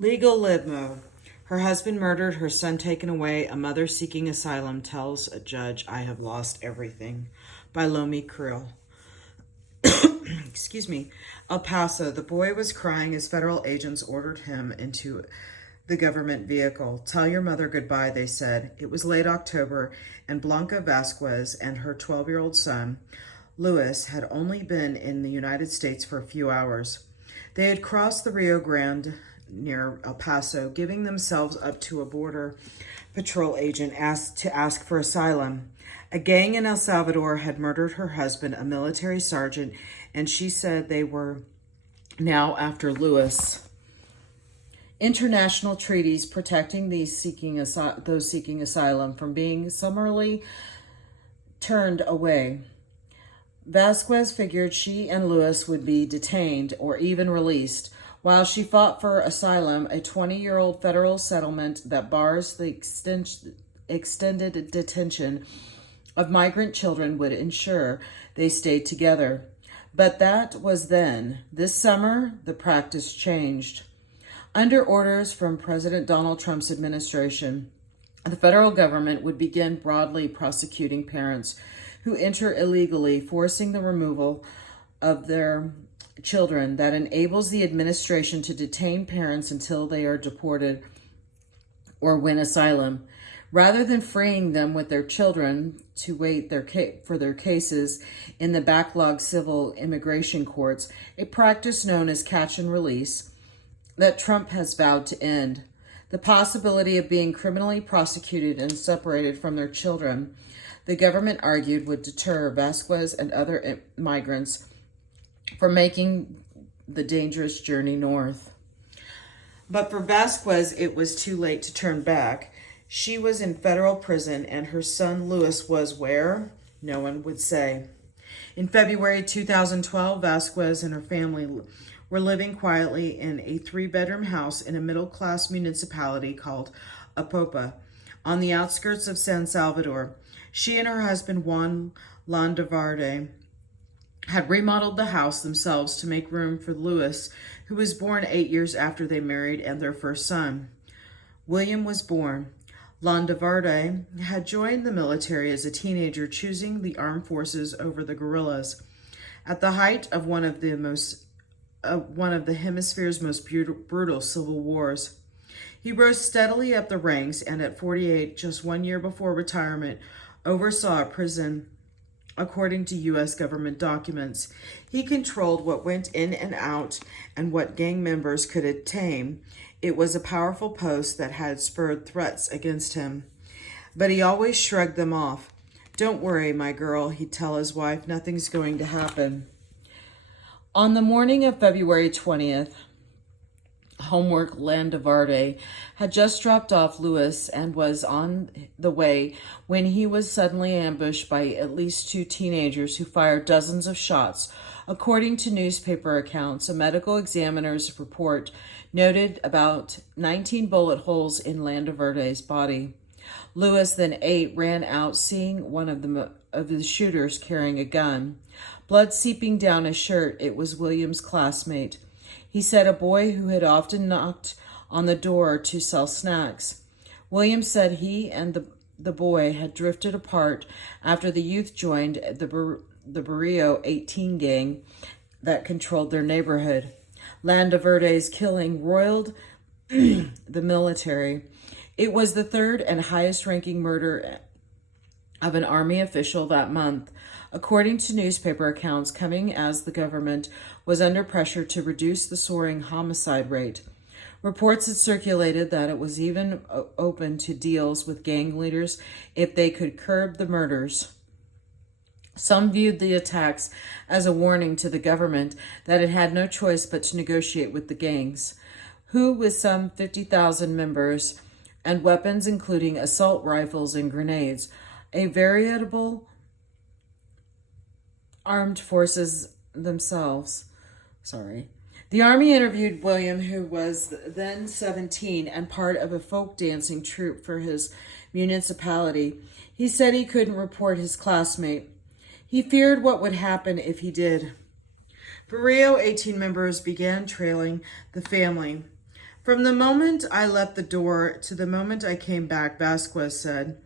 Legal limbo. Her husband murdered, her son taken away, a mother seeking asylum tells a judge, I have lost everything. By Komi Kriel. Excuse me. El Paso. The boy was crying as federal agents ordered him into the government vehicle. Tell your mother goodbye, they said. It was late October, and Blanca Vasquez and her 12-year-old son, Luis, had only been in the United States for a few hours. They had crossed the Rio Grande near El Paso, giving themselves up to a border patrol agent asked to ask for asylum. A gang in El Salvador had murdered her husband, a military sergeant, and she said they were now after Luis. International treaties protecting those seeking asylum from being summarily turned away. Vasquez figured she and Luis would be detained or even released. While she fought for asylum, a 20-year-old federal settlement that bars the extended detention of migrant children would ensure they stayed together. But that was then. This summer, the practice changed. Under orders from President Donald Trump's administration, the federal government would begin broadly prosecuting parents who enter illegally, forcing the removal of their children. That enables the administration to detain parents until they are deported or win asylum. Rather than freeing them with their children to wait for their cases in the backlog civil immigration courts, a practice known as catch and release that Trump has vowed to end. The possibility of being criminally prosecuted and separated from their children, the government argued, would deter Vasquez and other migrants from making the dangerous journey north. But for Vasquez, it was too late to turn back. She was in federal prison, and her son Luis was where? No one would say. In February 2012, Vasquez and her family were living quietly in a 3-bedroom house in a middle-class municipality called Apopa, on the outskirts of San Salvador. She and her husband, Juan Landaverde, had remodeled the house themselves to make room for Luis, who was born 8 years after they married and their first son. William was born. Landaverde had joined the military as a teenager, choosing the armed forces over the guerrillas. At the height of one of the hemisphere's most brutal civil wars, he rose steadily up the ranks, and at 48, just 1 year before retirement, oversaw a prison. According to U.S. government documents, he controlled what went in and out and what gang members could attain. It was a powerful post that had spurred threats against him. But he always shrugged them off. Don't worry, my girl, he'd tell his wife, nothing's going to happen. On the morning of February 20th, homework Landaverde had just dropped off Luis and was on the way when he was suddenly ambushed by at least 2 teenagers who fired dozens of shots. According to newspaper accounts, a medical examiner's report noted about 19 bullet holes in Landaverde's body. Luis, then 8, ran out, seeing one of the shooters carrying a gun. Blood seeping down his shirt, it was William's classmate. He said a boy who had often knocked on the door to sell snacks. William said he and the boy had drifted apart after the youth joined the Barrio 18 gang that controlled their neighborhood. Landaverde's killing roiled the military. It was the 3rd and highest-ranking murder of an army official that month, according to newspaper accounts, coming as the government was under pressure to reduce the soaring homicide rate. Reports had circulated that it was even open to deals with gang leaders if they could curb the murders. Some viewed the attacks as a warning to the government that it had no choice but to negotiate with the gangs, who, with some 50,000 members and weapons including assault rifles and grenades, a veritable armed forces themselves. The army interviewed William, who was then 17 and part of a folk dancing troupe for his municipality. He said he couldn't report his classmate. He feared what would happen if he did. Barrio 18 members began trailing the family. From the moment I left the door to the moment I came back, Vasquez said,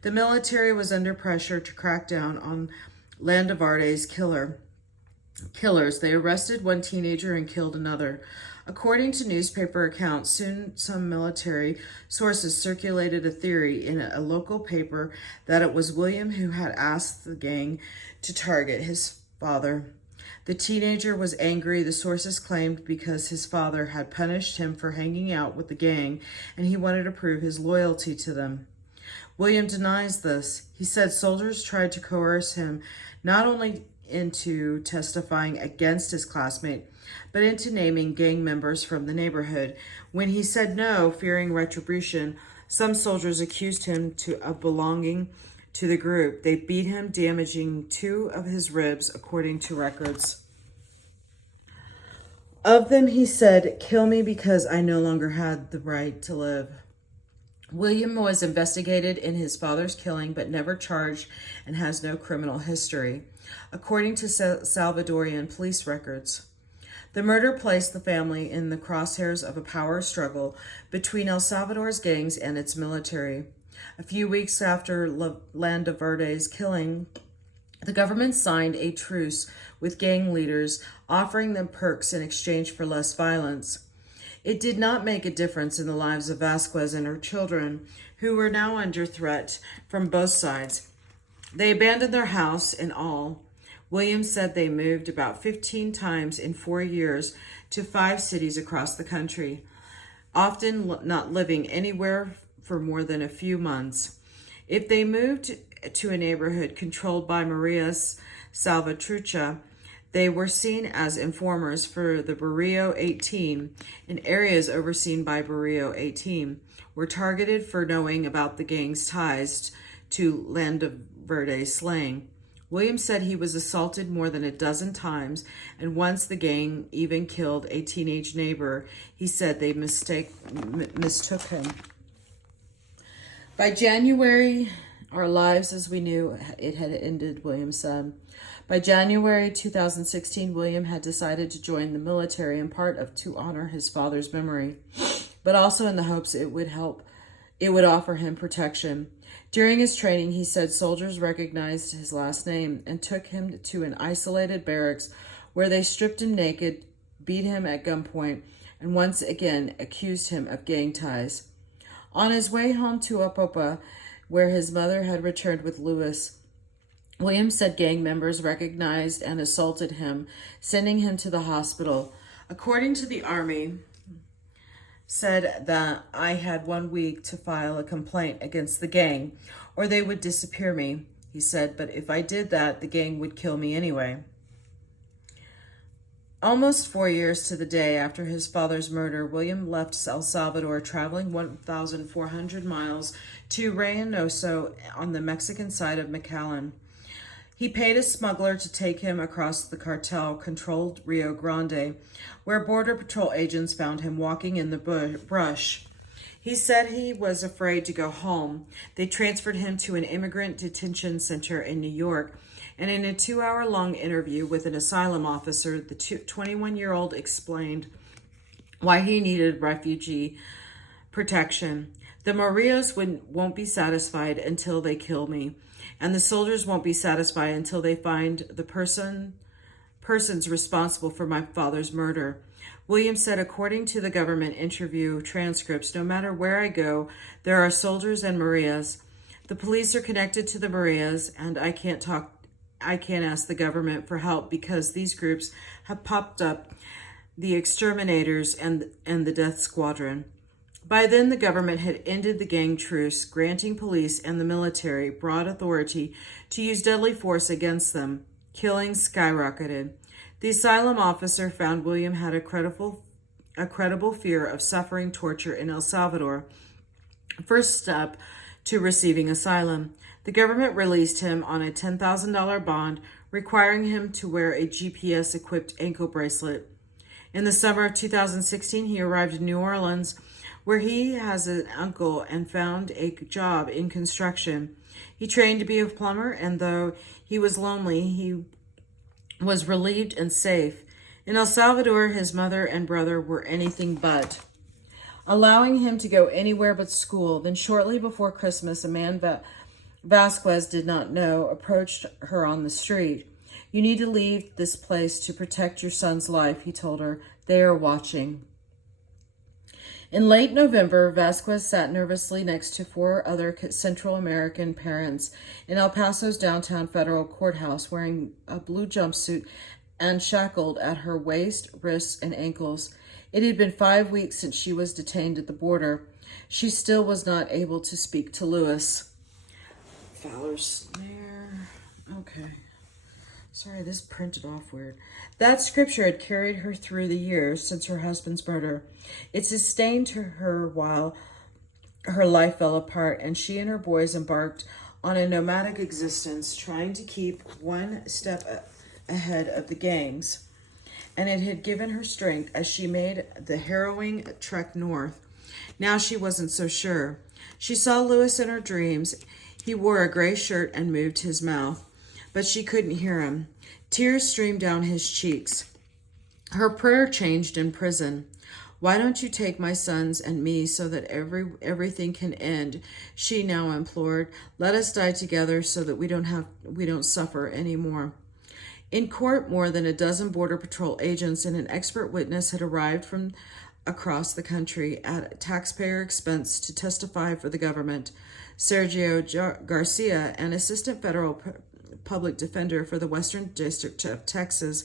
the military was under pressure to crack down on Landavarde's killers. They arrested one teenager and killed another. According to newspaper accounts, soon some military sources circulated a theory in a local paper that it was William who had asked the gang to target his father. The teenager was angry, the sources claimed, because his father had punished him for hanging out with the gang, and he wanted to prove his loyalty to them. William denies this. He said soldiers tried to coerce him not only into testifying against his classmate, but into naming gang members from the neighborhood. When he said no, fearing retribution, some soldiers accused him of belonging to the group. They beat him, damaging 2 of his ribs, according to records. Of them, he said, "Kill me because I no longer had the right to live." William was investigated in his father's killing, but never charged and has no criminal history, according to Salvadorian police records. The murder placed the family in the crosshairs of a power struggle between El Salvador's gangs and its military. A few weeks after Landavarde's killing, the government signed a truce with gang leaders, offering them perks in exchange for less violence. It did not make a difference in the lives of Vasquez and her children, who were now under threat from both sides. They abandoned their house and all. William said they moved about 15 times in 4 years to 5 cities across the country, often not living anywhere for more than a few months. If they moved to a neighborhood controlled by Maria Salvatrucha, they were seen as informers for the Barrio 18, and areas overseen by Barrio 18 were targeted for knowing about the gang's ties to Landavarde's slaying. William said he was assaulted more than a dozen times, and once the gang even killed a teenage neighbor. He said they mistook him. By January, our lives as we knew it had ended, William said. By January 2016, William had decided to join the military, in part to honor his father's memory, but also in the hopes it would offer him protection. During his training, he said soldiers recognized his last name and took him to an isolated barracks where they stripped him naked, beat him at gunpoint, and once again accused him of gang ties. On his way home to Apopa, where his mother had returned with Louis, William said gang members recognized and assaulted him, sending him to the hospital. According to the Army, said that I had 1 week to file a complaint against the gang, or they would disappear me. He said, but if I did that, the gang would kill me anyway. Almost 4 years to the day after his father's murder, William left El Salvador, traveling 1,400 miles to Reynoso on the Mexican side of McAllen. He paid a smuggler to take him across the cartel-controlled Rio Grande, where Border Patrol agents found him walking in the brush. He said he was afraid to go home. They transferred him to an immigrant detention center in New York, and in a 2-hour-long interview with an asylum officer, the 21-year-old explained why he needed refugee protection. The Morillos won't be satisfied until they kill me, and the soldiers won't be satisfied until they find the persons responsible for my father's murder. Williams said, according to the government interview transcripts, no matter where I go, there are soldiers and Marias. The police are connected to the Marias, and I can't ask the government for help because these groups have popped up, the exterminators and the death squadron. By then, the government had ended the gang truce, granting police and the military broad authority to use deadly force against them. Killings skyrocketed. The asylum officer found William had a credible fear of suffering torture in El Salvador. First step to receiving asylum. The government released him on a $10,000 bond, requiring him to wear a GPS-equipped ankle bracelet. In the summer of 2016, he arrived in New Orleans, where he has an uncle, and found a job in construction. He trained to be a plumber, and though he was lonely, he was relieved and safe. In El Salvador, his mother and brother were anything but. allowing him to go anywhere but school. Then shortly before Christmas, a man Vasquez did not know approached her on the street. "You need to leave this place to protect your son's life," he told her. "They are watching." In late November, Vasquez sat nervously next to 4 other Central American parents in El Paso's downtown federal courthouse, wearing a blue jumpsuit and shackled at her waist, wrists, and ankles. It had been 5 weeks since she was detained at the border. She still was not able to speak to Lewis. Fowler's snare. Okay. Sorry, this printed off weird. That scripture had carried her through the years since her husband's murder. It sustained her while her life fell apart, and she and her boys embarked on a nomadic existence, trying to keep one step ahead of the gangs. And it had given her strength as she made the harrowing trek north. Now she wasn't so sure. She saw Lewis in her dreams. He wore a gray shirt and moved his mouth, but she couldn't hear him. Tears streamed down his cheeks. Her prayer changed in prison. "Why don't you take my sons and me so that everything can end?" she now implored. "Let us die together so that we don't suffer anymore." In court, more than a dozen Border Patrol agents and an expert witness had arrived from across the country at taxpayer expense to testify for the government. Sergio Garcia, an assistant federal public defender for the Western District of Texas,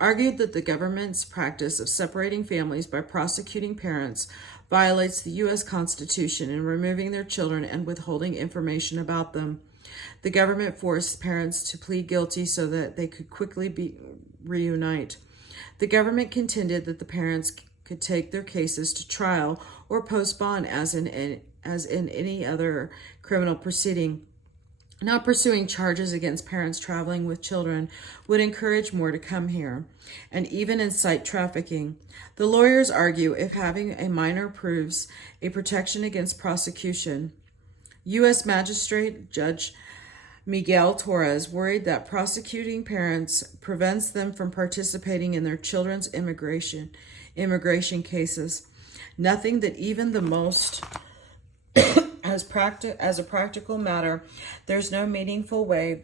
argued that the government's practice of separating families by prosecuting parents violates the U.S. Constitution in removing their children and withholding information about them. The government forced parents to plead guilty so that they could quickly reunite. The government contended that the parents could take their cases to trial or post bond as in any other criminal proceeding. Not pursuing charges against parents traveling with children would encourage more to come here, and even incite trafficking. The lawyers argue if having a minor proves a protection against prosecution. U.S. Magistrate Judge Miguel Torres worried that prosecuting parents prevents them from participating in their children's immigration cases. Nothing that even the most as a practical matter, there's no meaningful way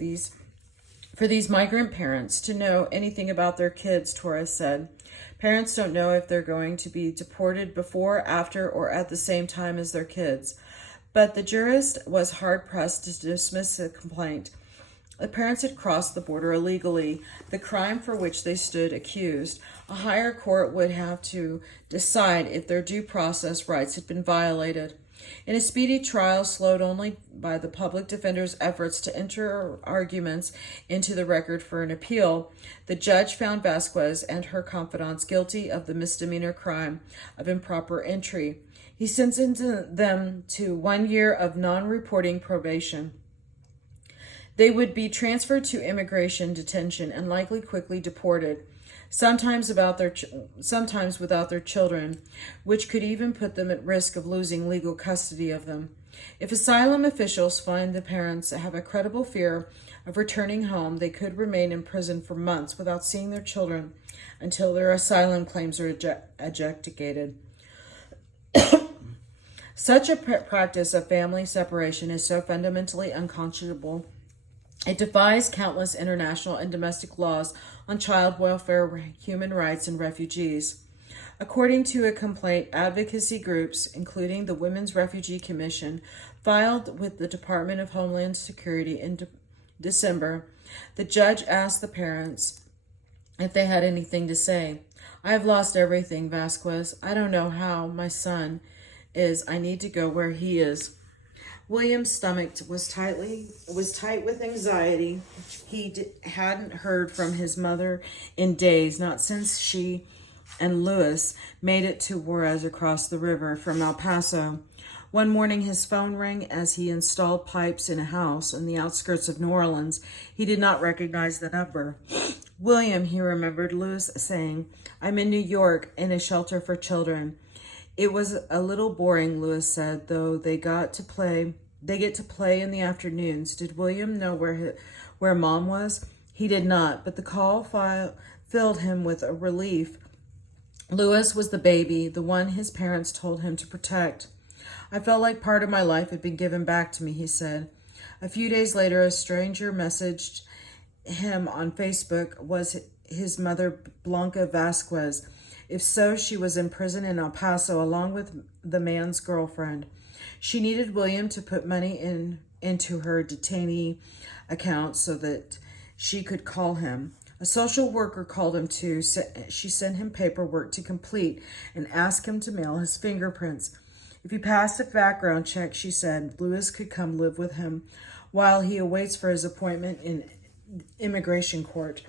for these migrant parents to know anything about their kids, Torres said. Parents don't know if they're going to be deported before, after, or at the same time as their kids. But the jurist was hard-pressed to dismiss the complaint. The parents had crossed the border illegally, the crime for which they stood accused. A higher court would have to decide if their due process rights had been violated. In a speedy trial slowed only by the public defender's efforts to enter arguments into the record for an appeal, the judge found Vasquez and her confidants guilty of the misdemeanor crime of improper entry. He sentenced them to 1 year of non-reporting probation. They would be transferred to immigration detention and likely quickly deported, sometimes without their children, which could even put them at risk of losing legal custody of them. If asylum officials find the parents have a credible fear of returning home, they could remain in prison for months without seeing their children until their asylum claims are adjudicated. Such a practice of family separation is so fundamentally unconscionable. It defies countless international and domestic laws on child welfare, human rights, and refugees. According to a complaint advocacy groups, including the Women's Refugee Commission, filed with the Department of Homeland Security in December, the judge asked the parents if they had anything to say. "I have lost everything, Vasquez. I don't know how my son is. I need to go where he is." William's stomach was tight with anxiety. He hadn't heard from his mother in days, not since she and Lewis made it to Juarez across the river from El Paso. One morning his phone rang as he installed pipes in a house in the outskirts of New Orleans. He did not recognize the number. "William," he remembered Lewis saying, "I'm in New York in a shelter for children." It was a little boring, Lewis said, though they get to play in the afternoons. Did William know where Mom was? He did not, but the call filled him with a relief Louis was the baby, the one his parents told him to protect. I felt like part of my life had been given back to me, he said. A few days later, a stranger messaged him on Facebook. Was his mother Blanca Vasquez? If so, she was in prison in El Paso along with the man's girlfriend. She needed William to put money into her detainee account so that she could call him. A social worker called him too. She sent him paperwork to complete and asked him to mail his fingerprints. If he passed a background check, she said, Louis could come live with him while he awaits for his appointment in immigration court.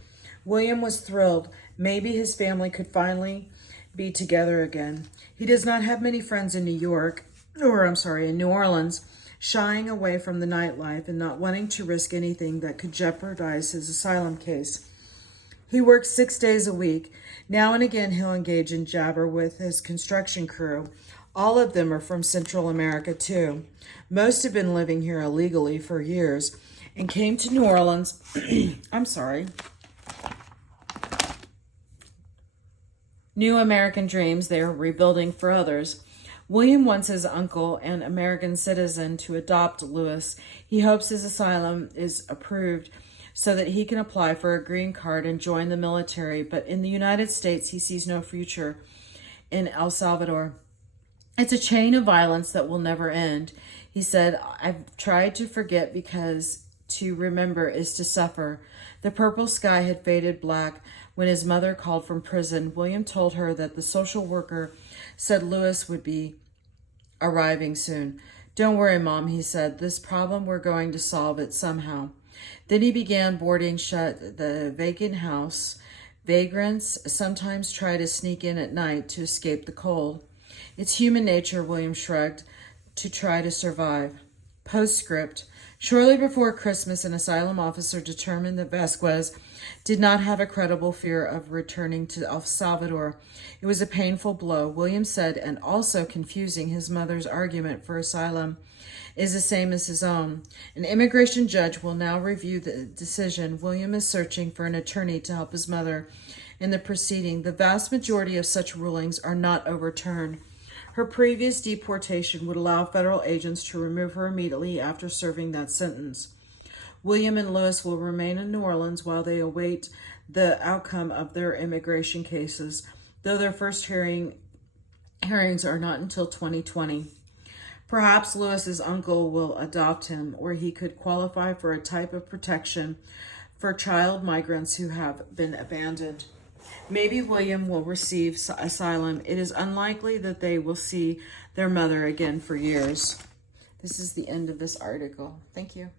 William was thrilled. Maybe his family could finally be together again. He does not have many friends in New Orleans, shying away from the nightlife and not wanting to risk anything that could jeopardize his asylum case. He works 6 days a week. Now and again, he'll engage in jabber with his construction crew. All of them are from Central America, too. Most have been living here illegally for years and came to New Orleans. New American dreams they are rebuilding for others. William wants his uncle, an American citizen, to adopt Louis. He hopes his asylum is approved so that he can apply for a green card and join the military. But in the United States, he sees no future in El Salvador. It's a chain of violence that will never end. He said, I've tried to forget because to remember is to suffer. The purple sky had faded black when his mother called from prison. William told her that the social worker said Louis would be arriving soon. Don't worry, Mom, he said. This problem, we're going to solve it somehow. Then he began boarding shut the vacant house. Vagrants sometimes try to sneak in at night to escape the cold. It's human nature, William shrugged, to try to survive. Postscript. Shortly before Christmas, an asylum officer determined that Vasquez did not have a credible fear of returning to El Salvador. It was a painful blow, William said, and also confusing. His mother's argument for asylum is the same as his own. An immigration judge will now review the decision. William is searching for an attorney to help his mother in the proceeding. The vast majority of such rulings are not overturned. Her previous deportation would allow federal agents to remove her immediately after serving that sentence. William and Louis will remain in New Orleans while they await the outcome of their immigration cases, though their first hearings are not until 2020. Perhaps Louis's uncle will adopt him, or he could qualify for a type of protection for child migrants who have been abandoned. Maybe William will receive asylum. It is unlikely that they will see their mother again for years. This is the end of this article. Thank you.